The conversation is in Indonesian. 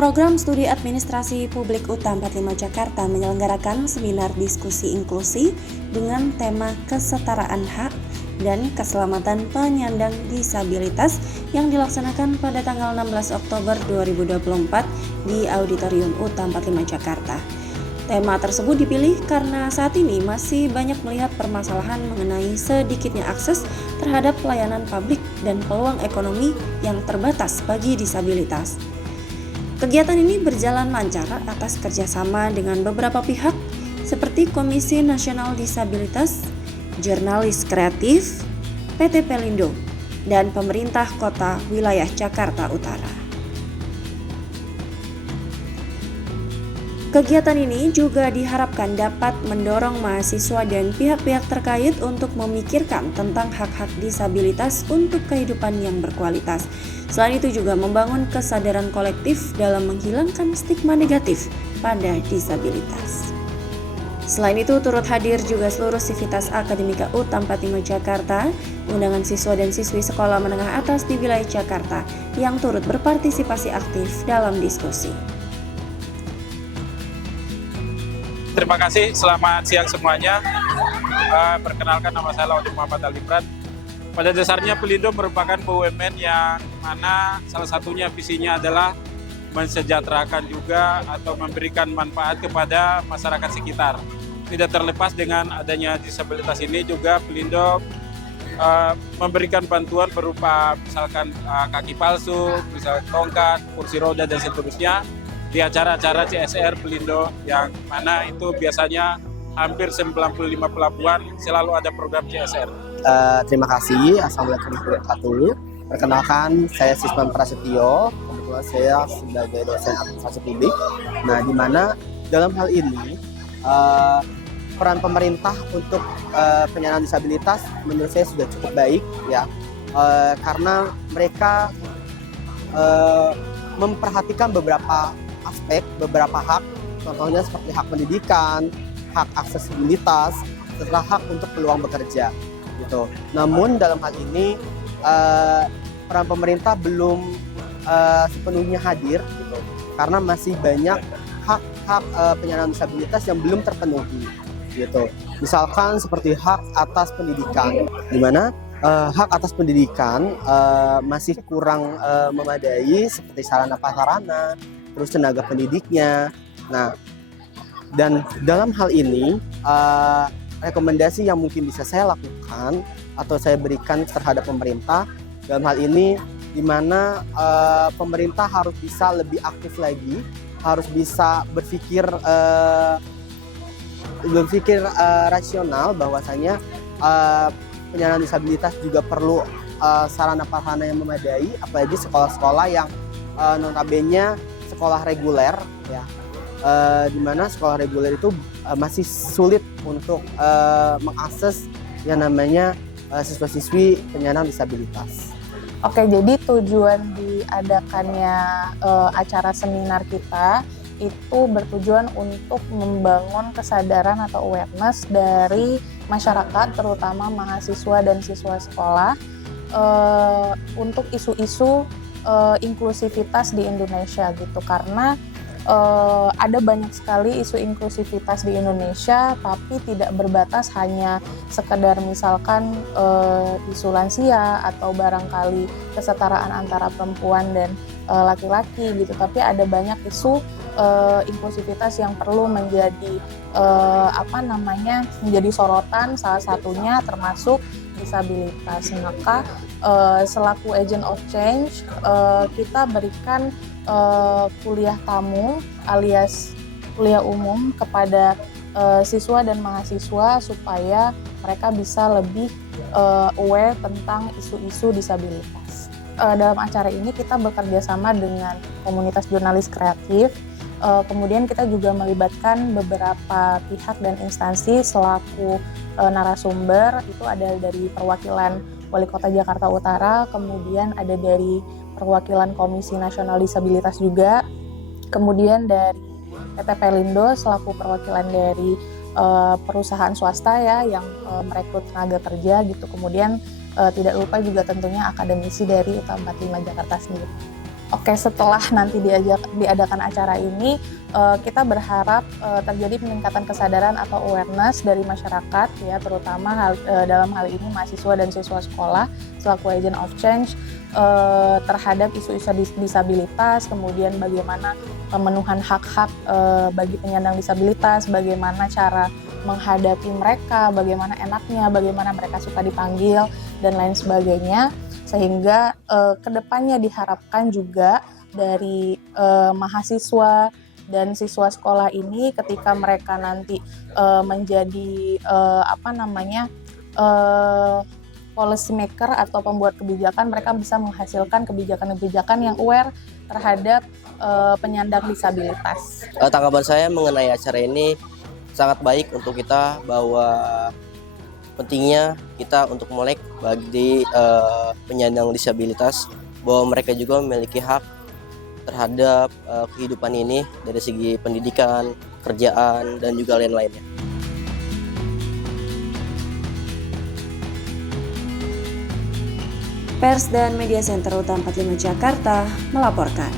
Program Studi Administrasi Publik UTA 45 Jakarta menyelenggarakan seminar diskusi inklusi dengan tema kesetaraan hak dan keselamatan penyandang disabilitas yang dilaksanakan pada tanggal 16 Oktober 2024 di Auditorium UTA 45 Jakarta. Tema tersebut dipilih karena saat ini masih banyak melihat permasalahan mengenai sedikitnya akses terhadap pelayanan publik dan peluang ekonomi yang terbatas bagi disabilitas. Kegiatan ini berjalan lancar atas kerjasama dengan beberapa pihak seperti Komisi Nasional Disabilitas, Jurnalis Kreatif, PT Pelindo, dan pemerintah kota wilayah Jakarta Utara. Kegiatan ini juga diharapkan dapat mendorong mahasiswa dan pihak-pihak terkait untuk memikirkan tentang hak-hak disabilitas untuk kehidupan yang berkualitas. Selain itu juga membangun kesadaran kolektif dalam menghilangkan stigma negatif pada disabilitas. Selain itu turut hadir juga seluruh sivitas akademika UTA 45 Jakarta, undangan siswa dan siswi sekolah menengah atas di wilayah Jakarta yang turut berpartisipasi aktif dalam diskusi. Terima kasih, selamat siang semuanya. Perkenalkan, nama saya Laudi Muhammad Alifrat. Pada dasarnya Pelindo merupakan BUMN yang mana salah satunya visinya adalah mensejahterakan juga atau memberikan manfaat kepada masyarakat sekitar. Tidak terlepas dengan adanya disabilitas ini juga Pelindo memberikan bantuan berupa misalkan kaki palsu, misalkan tongkat, kursi roda dan seterusnya di acara-acara CSR Pelindo yang mana itu biasanya hampir 95 pelabuhan selalu ada program CSR. Terima kasih. Assalamualaikum warahmatullahi wabarakatuh. Perkenalkan, saya Sisman Prasetyo. Kebetulan saya sebagai dosen administrasi publik. Nah, di mana dalam hal ini peran pemerintah untuk penyandang disabilitas menurut saya sudah cukup baik, ya, karena mereka memperhatikan beberapa aspek, beberapa hak, contohnya seperti hak pendidikan, hak aksesibilitas, serta hak untuk peluang bekerja, gitu. Namun dalam hal ini peran pemerintah belum sepenuhnya hadir, gitu, karena masih banyak hak-hak penyandang disabilitas yang belum terpenuhi, gitu. Misalkan seperti hak atas pendidikan, di mana hak atas pendidikan masih kurang memadai seperti sarana prasarana, terus tenaga pendidiknya. Nah, dan dalam hal ini rekomendasi yang mungkin bisa saya lakukan atau saya berikan terhadap pemerintah dalam hal ini, di mana pemerintah harus bisa lebih aktif lagi, harus bisa berpikir rasional bahwasanya penyandang disabilitas juga perlu sarana prasarana yang memadai, apalagi sekolah-sekolah yang notabene sekolah reguler, ya, di mana sekolah reguler itu masih sulit untuk mengakses yang namanya siswa-siswi penyandang disabilitas. Oke, jadi tujuan diadakannya acara seminar kita itu bertujuan untuk membangun kesadaran atau awareness dari masyarakat, terutama mahasiswa dan siswa sekolah, untuk isu-isu inklusivitas di Indonesia, gitu. Karena ada banyak sekali isu inklusivitas di Indonesia, tapi tidak berbatas hanya sekedar misalkan isu lansia atau barangkali kesetaraan antara perempuan dan laki-laki, gitu. Tapi ada banyak isu inklusivitas yang perlu menjadi menjadi sorotan, salah satunya termasuk disabilitas. Maka selaku agent of change, kita berikan kuliah tamu alias kuliah umum kepada siswa dan mahasiswa supaya mereka bisa lebih aware tentang isu-isu disabilitas. Dalam acara ini kita bekerja sama dengan komunitas jurnalis kreatif. Kemudian kita juga melibatkan beberapa pihak dan instansi selaku narasumber. Itu ada dari perwakilan Wali Kota Jakarta Utara, kemudian ada dari perwakilan Komisi Nasional Disabilitas juga, kemudian dari PT Pelindo selaku perwakilan dari perusahaan swasta, ya, yang merekrut tenaga kerja, gitu. Kemudian tidak lupa juga tentunya akademisi dari UTA 45 Jakarta sendiri. Oke, setelah nanti diadakan acara ini, kita berharap terjadi peningkatan kesadaran atau awareness dari masyarakat, ya, terutama dalam hal ini mahasiswa dan siswa sekolah selaku agent of change terhadap isu-isu disabilitas, kemudian bagaimana pemenuhan hak-hak bagi penyandang disabilitas, bagaimana cara menghadapi mereka, bagaimana enaknya, bagaimana mereka suka dipanggil, dan lain sebagainya. Sehingga kedepannya diharapkan juga dari mahasiswa dan siswa sekolah ini ketika mereka nanti menjadi policy maker atau pembuat kebijakan, mereka bisa menghasilkan kebijakan-kebijakan yang aware terhadap penyandang disabilitas. Tanggapan saya mengenai acara ini sangat baik untuk kita, bahwa pentingnya kita untuk melek bagi penyandang disabilitas, bahwa mereka juga memiliki hak terhadap kehidupan ini dari segi pendidikan, kerjaan, dan juga lain-lainnya. Pers dan Media Center UTA 45 Jakarta melaporkan.